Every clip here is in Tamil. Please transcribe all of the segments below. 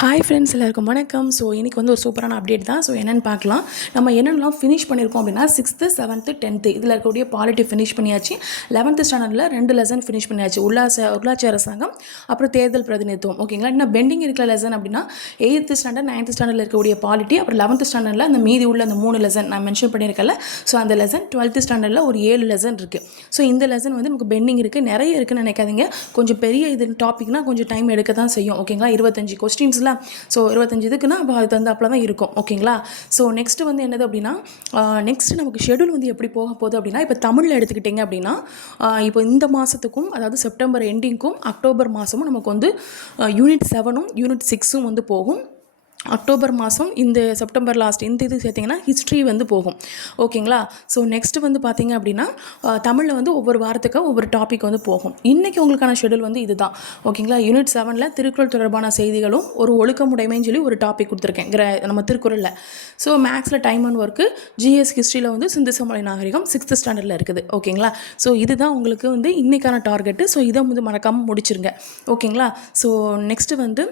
ஹாய் ஃப்ரெண்ட்ஸ் எல்லாருக்கும் வணக்கம். ஸோ இன்றைக்கி வந்து ஒரு சூப்பரான அப்டேட் தான். ஸோ என்னென்னு பார்க்கலாம். நம்ம என்னென்னலாம் ஃபினிஷ் பண்ணியிருக்கோம் அப்படின்னா சிக்ஸ்த்து செவன்த்து டென்த்து இதில் இருக்கக்கூடிய பாலிட்டி ஃபினிஷ் பண்ணியாச்சு. லெவன்த்து ஸ்டாண்டர்டில் ரெண்டு லெசன் ஃபினிஷ் பண்ணியாச்சு. உள்ளாச உள்ளாட்சி அரசாங்கம் அப்புறம் தேர்தல் பிரதிநிதித்துவம். ஓகேங்களா இன்னும் பெண்டிங் இருக்கிற லெசன் அப்படின்னா எயித்து ஸ்டாண்டர்ட் நைன்த்து ஸ்டாண்டர்டில் இருக்கக்கூடிய பாலிட்டி அப்புறம் லெவன்த்து ஸ்டாண்டர்டில் அந்த மீதி உள்ள அந்த மூணு லெசன் நான் மென்ஷன் பண்ணியிருக்கல ஸோ அந்த லெசன் டுவெல்த்து ஸ்டாண்டர்டில் ஒரு ஏழு லெசன் இருக்குது ஸோ இந்த லெசன் வந்து நமக்கு பெண்டிங் இருக்குது நிறைய இருக்குன்னு நினைக்காதீங்க. கொஞ்சம் பெரிய இது டாப்பிக்னால் கொஞ்சம் டைம் எடுக்க தான் செய்யும் ஓகேங்களா இருபத்தஞ்சு கொஸ்டின்ஸில் ஸோ இருபத்தஞ்சு இதுக்குன்னா அப்போ அது தந்தாப்புல தான் இருக்கும். ஓகேங்களா ஸோ நெக்ஸ்ட்டு வந்து என்னது அப்படின்னா நெக்ஸ்ட் நமக்கு ஷெடியூல் வந்து எப்படி போக போகுது அப்படின்னா இப்போ தமிழில் எடுத்துக்கிட்டிங்க அப்படின்னா இப்போ இந்த மாதத்துக்கும் அதாவது செப்டம்பர் எண்டிங்க்கும் அக்டோபர் மாதமும் நமக்கு வந்து யூனிட் செவனும் யூனிட் சிக்ஸும் வந்து போகும். அக்டோபர் மாதம் இந்த செப்டம்பர் லாஸ்ட் இந்த இது சேர்த்திங்கன்னா ஹிஸ்ட்ரி வந்து போகும். ஓகேங்களா? ஸோ நெக்ஸ்ட்டு வந்து பார்த்தீங்க அப்படின்னா தமிழில் வந்து ஒவ்வொரு வாரத்துக்கு ஒவ்வொரு டாபிக் வந்து போகும். இன்றைக்கி உங்களுக்கான ஷெடியூல் வந்து இதுதான். ஓகேங்களா? யூனிட் செவனில் திருக்குறள் தொடர்பான செய்திகளும் ஒரு ஒழுக்கமுடைமைன்னு சொல்லி ஒரு டாபிக் கொடுத்துருக்கேன் கிர நம்ம திருக்குறளில். ஸோ மேக்ஸில் டைம் அண்ட் ஒர்க்கு ஜிஎஸ் ஹிஸ்ட்ரியில் வந்து சிந்து சமலை நாகரிகம் சிக்ஸ்த் ஸ்டாண்டர்டில் இருக்குது. ஓகேங்களா? ஸோ இதுதான் உங்களுக்கு வந்து இன்றைக்கான டார்கெட்டு ஸோ இதை வந்து மறக்காமல் முடிச்சிருங்க. ஓகேங்களா? ஸோ நெக்ஸ்ட்டு வந்து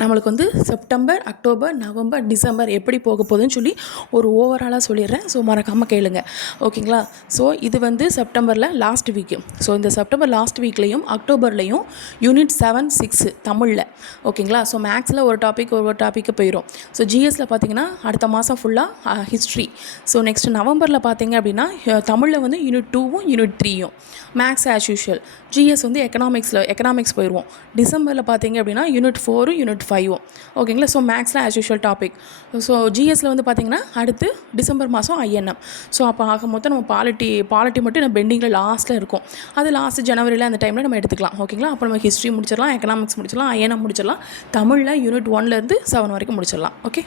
நம்மளுக்கு வந்து செப்டம்பர் அக்டோபர் நவம்பர் டிசம்பர் எப்படி போக போகுதுன்னு சொல்லி ஒரு ஓவராலாக சொல்லிடுறேன். ஸோ மறக்காமல் கேளுங்க. ஓகேங்களா? ஸோ இது வந்து செப்டம்பரில் லாஸ்ட் வீக்கு ஸோ இந்த செப்டம்பர் லாஸ்ட் வீக்லேயும் அக்டோபர்லேயும் யூனிட் செவன் சிக்ஸு தமிழில். ஓகேங்களா? ஸோ மேக்ஸில் ஒரு டாபிக் ஒரு டாப்பிக்கு போயிடும் ஸோ ஜிஎஸ்சில் பார்த்தீங்கன்னா அடுத்த மாதம் ஃபுல்லாக ஹிஸ்ட்ரி ஸோ நெக்ஸ்ட் நவம்பரில் பார்த்தீங்க அப்படின்னா தமிழில் வந்து யூனிட் டூவும் யூனிட் த்ரீயும் மேக்ஸ் ஆஸ் யூஷுவல் ஜிஎஸ் வந்து எக்கனாமிக்ஸில் எக்கனாமிக்ஸ் போயிடுவோம் டிசம்பரில் பார்த்தீங்க அப்படின்னா யூனிட் ஃபோரும் யூனிட் ஃபைவும் ஓகேங்களா ஸோ மேக்ஸில் ஆஸ் யூஷுவல் டாபிக் ஸோ ஜிஎஸ்சில் வந்து பார்த்திங்கன்னா அடுத்து டிசம்பர் மாதம் ஐஎன்எம் ஸோ அப்போ ஆக மொத்தம் நம்ம பாலிட்டி பாலிட்டி மட்டும் நம்ம பெண்டிங்கில் லாஸ்ட்டில் இருக்கும். அது லாஸ்ட் ஜனவரியில் அந்த டைமில் நம்ம எடுத்துக்கலாம். ஓகேங்களா அப்போ நம்ம ஹிஸ்ட்ரி முடிச்சிடலாம் எக்கனாமிக்ஸ் முடிச்சிடலாம் ஐஎன்எம் முடிச்சிடலாம் தமிழில் யூனிட் ஒன்லேருந்து செவன் வரைக்கும் முடிச்சிடலாம். ஓகே